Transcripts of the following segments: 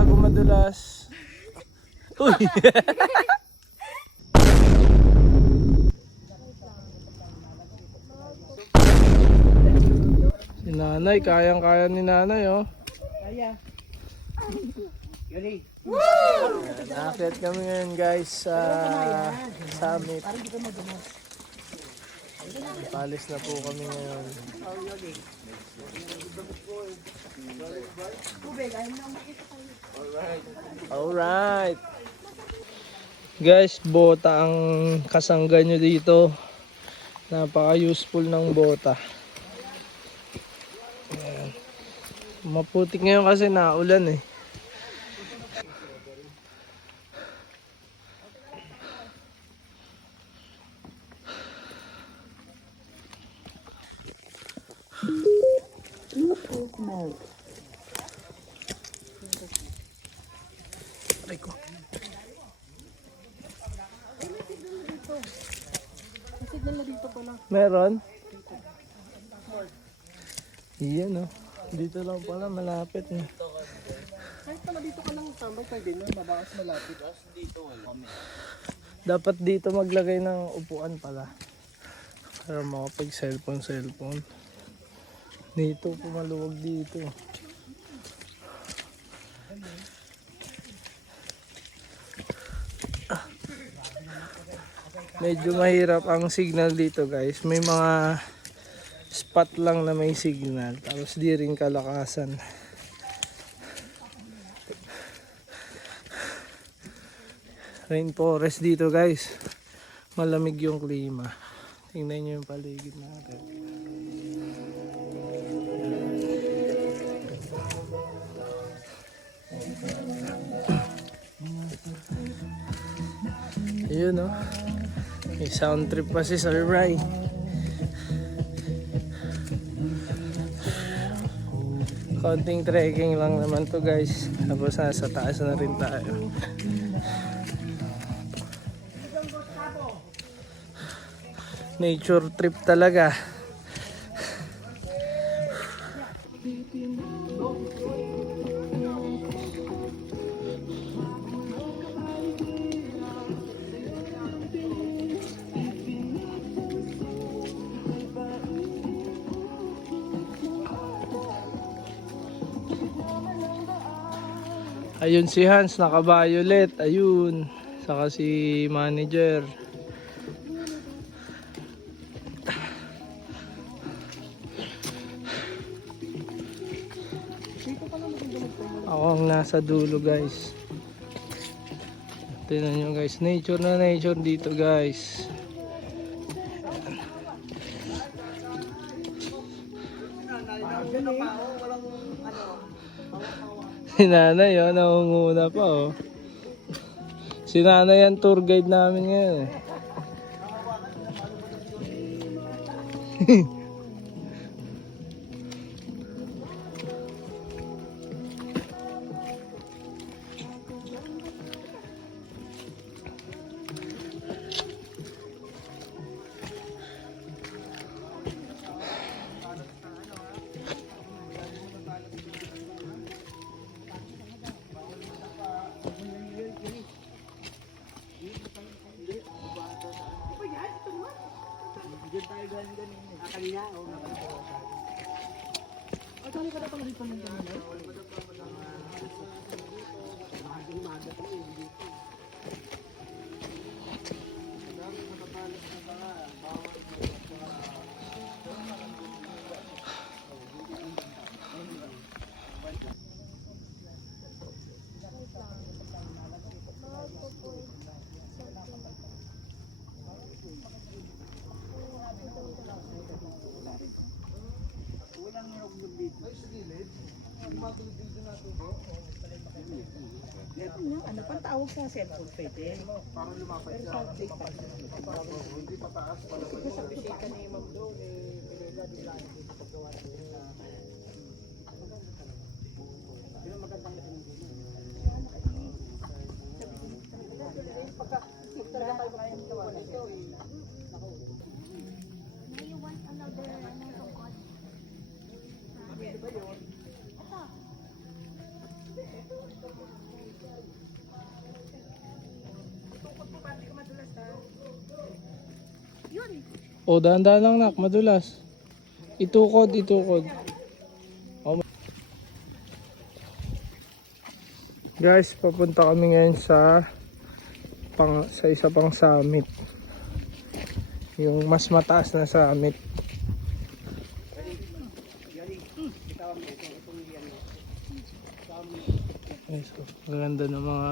bago madulas. Uy! Si nanay, kayang-kaya ni nanay, oh. Kaya. Yuri. Nakakit kami ngayon, guys, sa summit. Parang di ka magumot. Palis na po kami ngayon. Tubig, ayaw na makita tayo. Alright. Guys, bota ang kasangga nyo dito. Napaka-useful ng bota. Ayan. Maputik ngayon kasi naulan eh. Aray ko. Signal na dito pala. Meron? Iyan, oh. Dito lang pala, malapit eh. Kahit pala dito ka lang tambay, pwede na. Mabakas malapit. Dapat dito maglagay ng upuan pala. Para makapag cellphone. Dito, pumaluwag dito. Medyo mahirap ang signal dito, guys. May mga spot lang na may signal. Tapos di rin kalakasan. Rainforest dito, guys. Malamig yung klima. Tingnan nyo yung paligid natin. Ayun, oh. May sound trip pa si Sir Rai. Konting trekking lang naman to, guys. Tapos nasa taas na rin tayo. Nature trip talaga. Ayun si Hans, naka-violet. Ayun. Saka si manager. Ako ang nasa dulo, guys. Tingnan nyo, guys. Nature na nature dito, guys. Si nanay, oh, nangunguna pa, oh. Si nanay ang tour guide namin ngayon, eh. Diyan tayo galing ganun. Kanina, o. Ay, kali ka na pala dito ng ganun. Umaga pa rin dito. Ano pang tawag sa cellphone pwede? Parang lumapit siya. Hindi pataas pala. Sa bisita ni Ma'am doon, pinila nila dito paggawa nila. Yun ang magandang natin din. Pagka talaga tayo kaya nito ito May you want another tungkol? Pwede ba yun? Ito. O, dahan-dahan lang nak, madulas. Itukod, itukod. O, guys, papunta kami ngayon sa isa pang summit. Yung mas mataas na summit. Ay, so, maganda ng mga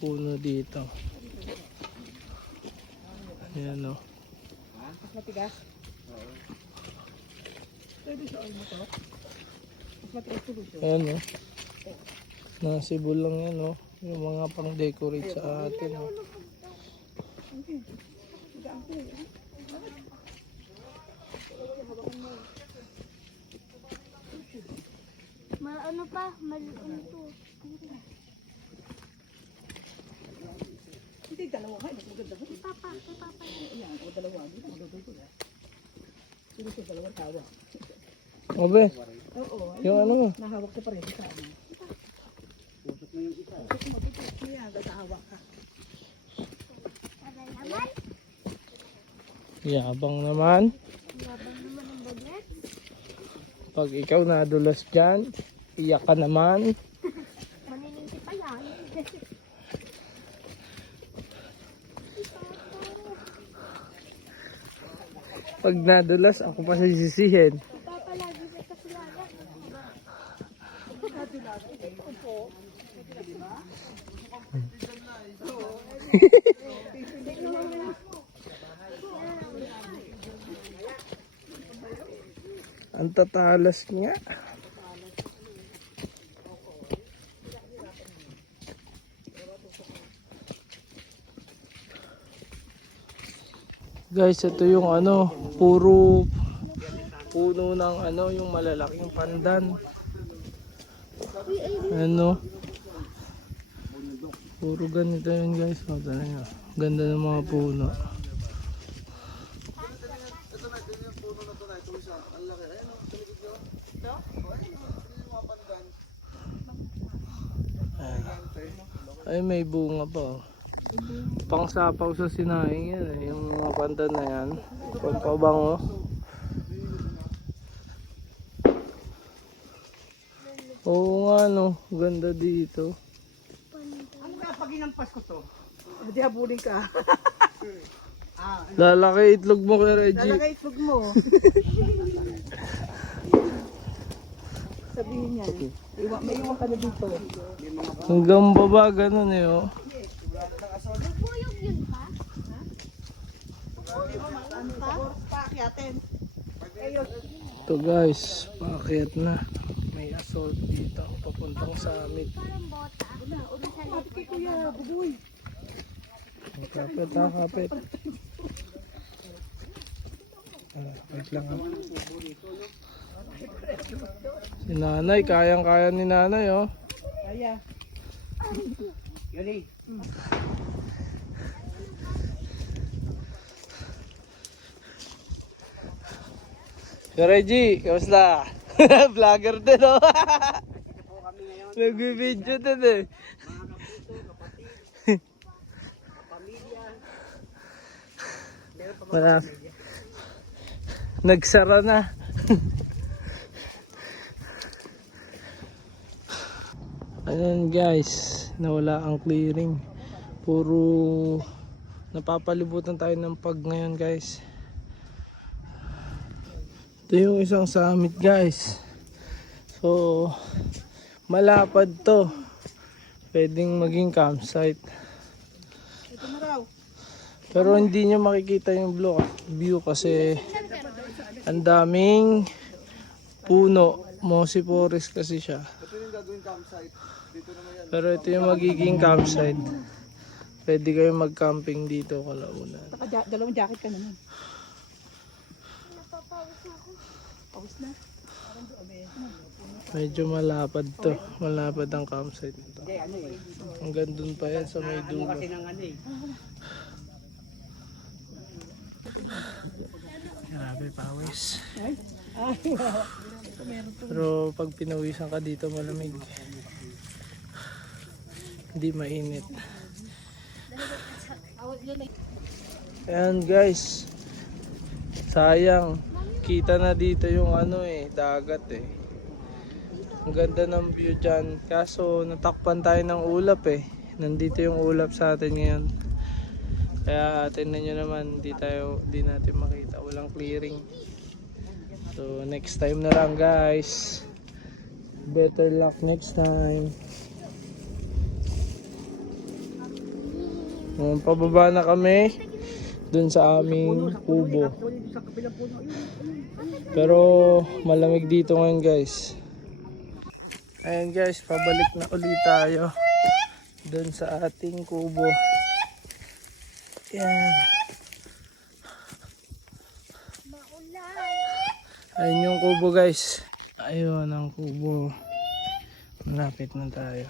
puno dito. Ayan o. Mas matigas? Oo. Pwede sa oil mo to? Mas matigas tuloy to. Ayan o. Nasibol lang yan o. Yung mga pang decorate sa atin o. Ano pa? Ano to? Hindi, dalawa ka. Mas maganda ko. Papa, kay Papa. Ayan, o dalawa. Dito, maganda ko na. Sino siya dalawang tawa? Obe, Oo. yung ano mo. Nahawak ko pa rin sa ano. Pusok mo yung isa. Pusok mo, pusok mo yan. Hawak ka. Para naman. Yabang naman. Yabang naman ang bagnet. Pag ikaw nadulas dyan, iyak ka naman. Manininti pa yan. Pag nadulas, ako pa sisisihin. Papa lagi sa kasilala. Ang tatalas niya. Guys, ito yung ano, puro puno ng ano, yung malalaking pandan. Ano? Puro ganito yun guys. O, talaga. Ganda ng mga puno. Ay, may bunga pa. Oh. Pangsapaw sa sinaing yan eh. Yung mga pandan na yan. Pampabango. Oo nga no. Ganda dito. Ano ka pag inampas ko to? Hindi habulin ka. Lalaki itlog mo kay Reggie. Talaga itlog mo. Sabihin niya. May iwan ka na dito. Hanggang baba ganun eh oh. Buyog yun pa? Paakyatin. Ito guys. Paakyat na. May assault dito. Papuntang summit. Parang bota. Uri sa Sabi kay Kuya, bubuy. Kapit ha, kapit. Wait lang ha. Si nanay, kayang-kaya ni nanay oh. Kaya. Yuli. Yo Reggie, kamusta? Vlogger din oh. Nag-video din eh. Wala. Nagsara na. Ayan guys, nawala ang clearing. Puro napapalibutan tayo ng pag ngayon guys. Ito yung isang summit guys. So malapad to. Pwedeng maging campsite. Ito na raw. Pero hindi nyo makikita yung view kasi ang daming puno. Mossy forest kasi siya. Ito yung gagawin campsite. Dito naman yan. Pero ito yung magiging campsite. Pwede kayo mag-camping dito kalaunan. Dalawang jacket ka naman. napapawis ako. Pawis na. Medyo malapad to. Malapad ang campsite nito. Hindi, ano eh. Hanggang dun pa yan sa may dulo. Kasi ng ano eh. Grabe pawis. Ay. Pero pag pinawisan ka dito malamig. Hindi mainit. Ayan guys. Sayang. Kita na dito yung dagat eh. Ang ganda ng view dyan. Kaso natakpan tayo ng ulap eh. Nandito yung ulap sa atin ngayon. Kaya tingnan nyo naman, di natin makita. Walang clearing. So next time na lang guys. Better luck next time. Pababa na kami dun sa aming kubo. Pero malamig dito ngayon guys. Ayan guys, pabalik na ulit tayo dun sa ating kubo. Ayan. Ayun yung kubo guys. Ayun ang kubo. Malapit na tayo.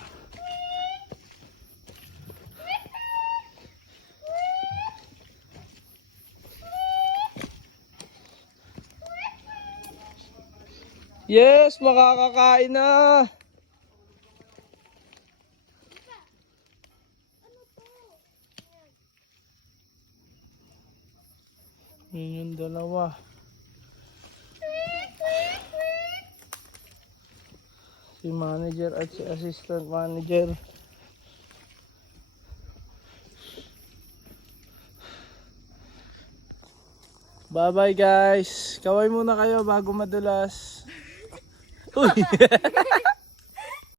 Yes, makakakain na. Yun yung dalawa. Si manager at si assistant manager. Bye bye guys. Kaway muna kayo bago madulas. Uy.